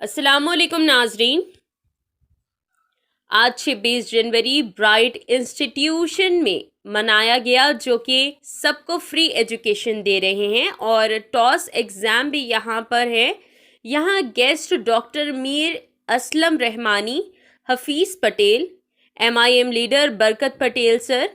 अस्सलामुअलैकुम नाजरीन। आज 26 जनवरी ब्राइट इंस्टीट्यूशन में मनाया गया, जो कि सबको फ्री एजुकेशन दे रहे हैं और टॉस एग्ज़ाम भी यहाँ पर है। यहाँ guest doctor Mir Aslam Rahmani, Hafeez Patel, MIM leader बरकत पटेल सर,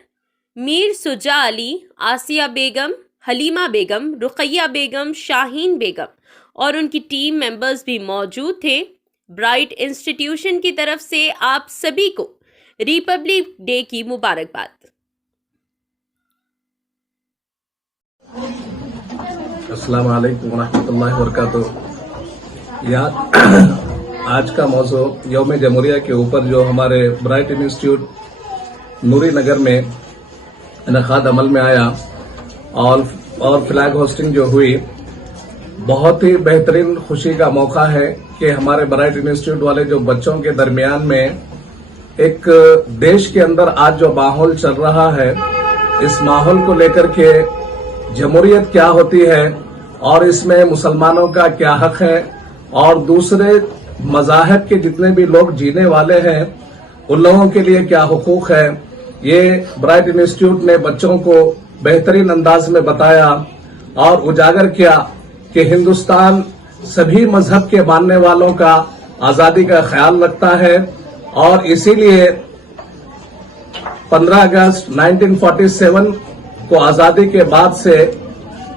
मीर सुजा अली, आसिया बेगम, हलीमा बेगम, रुकैया बेगम, शाहीन बेगम और उनकी टीम मेंबर्स भी मौजूद थे। ब्राइट इंस्टीट्यूशन की तरफ से आप सभी को रिपब्लिक डे की मुबारकबाद। अस्सलाम वालेकुम वरहमतुल्लाहि वबरकातुहू। आज का मौजू यौम जमहूरिया के ऊपर जो हमारे ब्राइट इंस्टीट्यूट नूरी नगर में इनकाद अमल में आया और फ्लैग होस्टिंग जो हुई, बहुत ही बेहतरीन खुशी का मौका है कि हमारे ब्राइट इंस्टीट्यूट वाले जो बच्चों के दरमियान में एक देश के अंदर आज जो माहौल चल रहा है, इस माहौल को लेकर के जमहूरियत क्या होती है और इसमें मुसलमानों का क्या हक है और दूसरे मज़ाहब के जितने भी लोग जीने वाले हैं उन लोगों के लिए क्या हुकूक है, ये ब्राइट इंस्टीट्यूट ने बच्चों को बेहतरीन अंदाज में बताया और उजागर किया कि हिंदुस्तान सभी मजहब के मानने वालों का आजादी का ख्याल रखता है और इसीलिए 15 अगस्त 1947 को आजादी के बाद से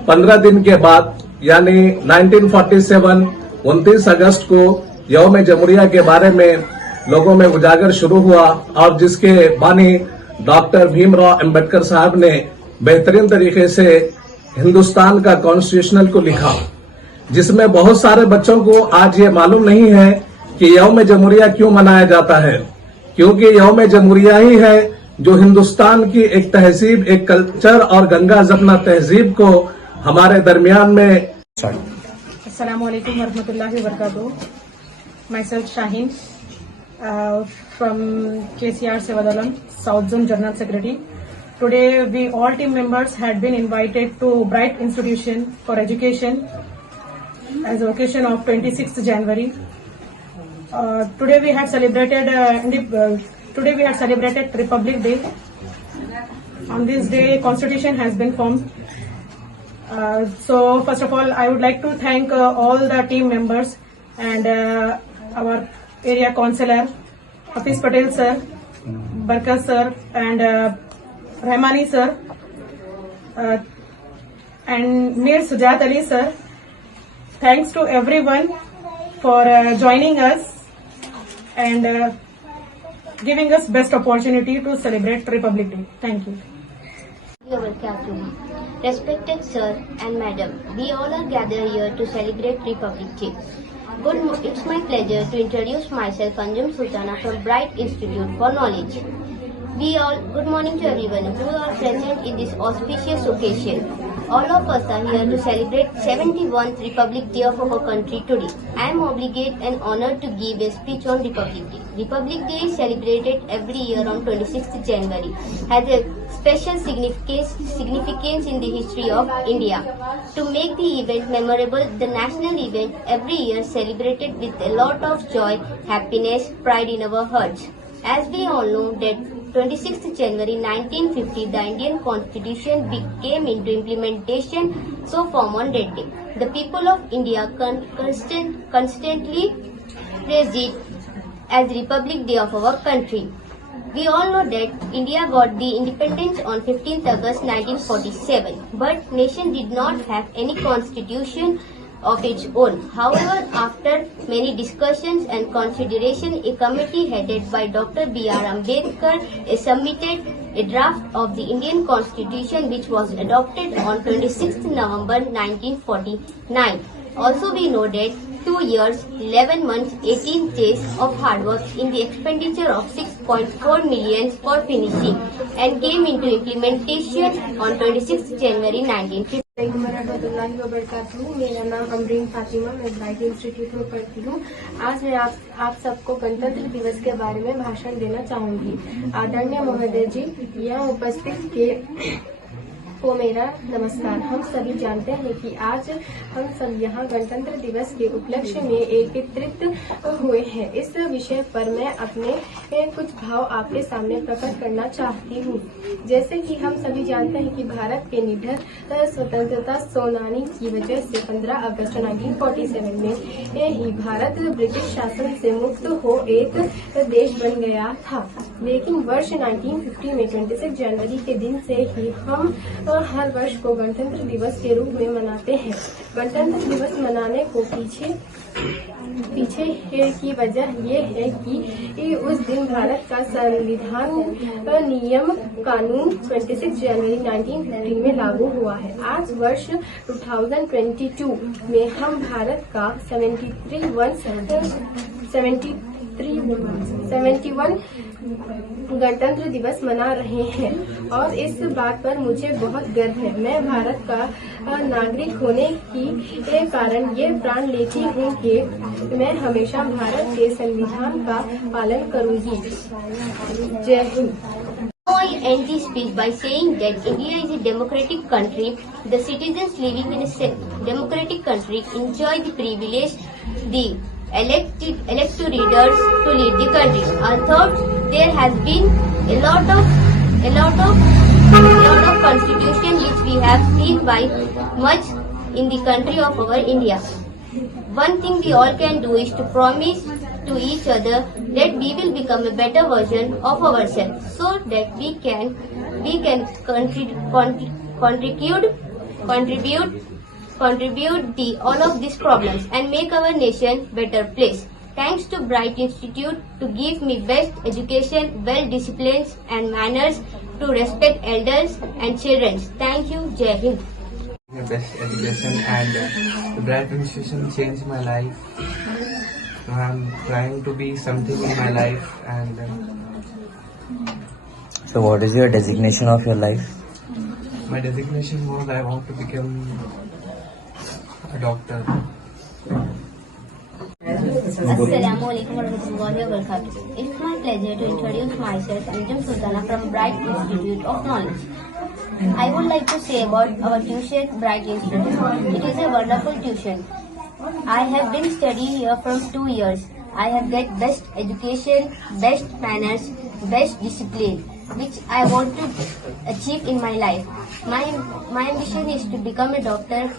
15 दिन के बाद यानी 1947 29 अगस्त को यौम जमहूरिया के बारे में लोगों में उजागर शुरू हुआ और जिसके बानी डॉक्टर भीमराव अंबेडकर साहब ने बेहतरीन तरीके से हिंदुस्तान का कॉन्स्टिट्यूशनल को लिखा, जिसमें बहुत सारे बच्चों को आज ये मालूम नहीं है कि यौम जमहूरिया क्यों मनाया जाता है, क्योंकि यौम जमहूरिया ही है जो हिंदुस्तान की एक तहजीब, एक कल्चर और गंगा जमुना तहजीब को हमारे दरमियान में। अस्सलाम वालेकुम वरहमतुल्लाहि वबरकातुहू। Myself Shaheen from KCR Sevadalam, South Zone General Secretary. Today we all team members had been invited to Bright Institution for Education as a occasion of 26th January. Today we had celebrated Republic Day. On this day, Constitution has been formed. So first of all, I would like to thank all the team members and our area councillor, Hafeez Patel sir, Barkat sir, and Rahmani sir, and Mir Sujat Ali sir. Thanks to everyone for joining us and giving us best opportunity to celebrate Republic Day. Thank you. Respected sir and madam, we all are gathered here to celebrate Republic Day. It's my pleasure to introduce myself, Anjum Sultana from Bright Institute for Knowledge. Good morning to everyone who are present in this auspicious occasion. All of us are here to celebrate 71st Republic Day of our country today. I am obligated and honored to give a speech on Republic Day. Republic Day is celebrated every year on 26th January. Has a special significance in the history of India. To make the event memorable, the national event every year celebrated with a lot of joy, happiness, pride in our hearts. As we all know that 26th January 1950, the Indian Constitution came into implementation, so from on that day, the people of India constantly praised it as Republic Day of our country. We all know that India got the independence on 15th August 1947, but nation did not have any constitution of its own. However, after many discussions and consideration, a committee headed by Dr. B.R. Ambedkar submitted a draft of the Indian Constitution, which was adopted on 26th November 1949. Also, we know that 2 years, 11 months, 18 days of hard work in the expenditure of 6.4 million for finishing and came into implementation on 26th January 1950. मेरा नाम अमरीन फातिमा, मैं bright institute में पढ़ती हूँ। आज मैं आप सबको गणतंत्र दिवस के बारे में भाषण देना चाहूंगी। आदरणीय महोदय जी, यहाँ उपस्थित के को मेरा नमस्कार। हम सभी जानते हैं कि आज हम सब यहाँ गणतंत्र दिवस के उपलक्ष्य में एकत्रित हुए हैं। इस विषय पर मैं अपने कुछ भाव आपके सामने प्रकट करना चाहती हूँ। जैसे कि हम सभी जानते हैं कि भारत के निडर स्वतंत्रता सेनानी की वजह से 15 अगस्त 1947 में ही भारत ब्रिटिश शासन से मुक्त हो एक देश बन गया था। लेकिन वर्ष 1950 में 26 जनवरी के दिन से ही हम हर वर्ष को गणतंत्र दिवस के रूप में मनाते हैं। गणतंत्र दिवस मनाने को पीछे की वजह ये है कि उस दिन भारत का संविधान नियम कानून 26 जनवरी 1950 में लागू हुआ है। आज वर्ष 2022 में हम भारत का 71 गणतंत्र दिवस मना रहे हैं और इस बात पर मुझे बहुत गर्व है। मैं भारत का नागरिक होने के कारण ये प्रण लेती हूँ कि मैं हमेशा भारत के संविधान का पालन करूंगी। जय Hind. I end this speech by saying that India is a democratic country. The citizens living in a democratic country enjoy the privilege the elected leaders to lead the country. Although there has been a lot of constitution which we have seen by much in the country of our India. One thing we all can do is to promise to each other that we will become a better version of ourselves, so that we can contribute all of these problems and make our nation better place. Thanks to Bright Institute to give me best education, well disciplines and manners to respect elders and children. Thank you. Jai Hind. The best education and the Bright Institution changed my life. I'm trying to be something in my life and So what is your designation of your life? my designation was I want to become a doctor. Assalamualaikum warahmatullahi wabarakatuh. It's my pleasure to introduce myself, Anjum Sultana from Bright Institute of Knowledge. I would like to say about our tuition, Bright Institute. It is a wonderful tuition. I have been studying here from 2 years. I have get best education, best manners, best discipline, which I want to achieve in my life. My ambition is to become a doctor.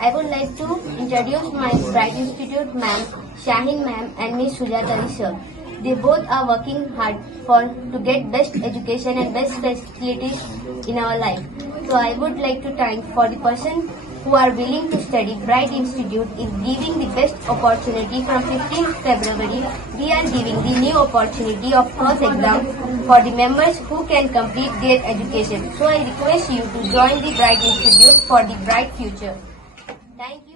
I would like to introduce my Bright Institute ma'am, Shahin ma'am and Miss Sujata sir. They both are working hard to get best education and best facilities in our life. So I would like to thank for the person who are willing to study. Bright Institute is giving the best opportunity from 15th February. We are giving the new opportunity of cross exam for the members who can complete their education. So I request you to join the Bright Institute for the bright future. Thank you.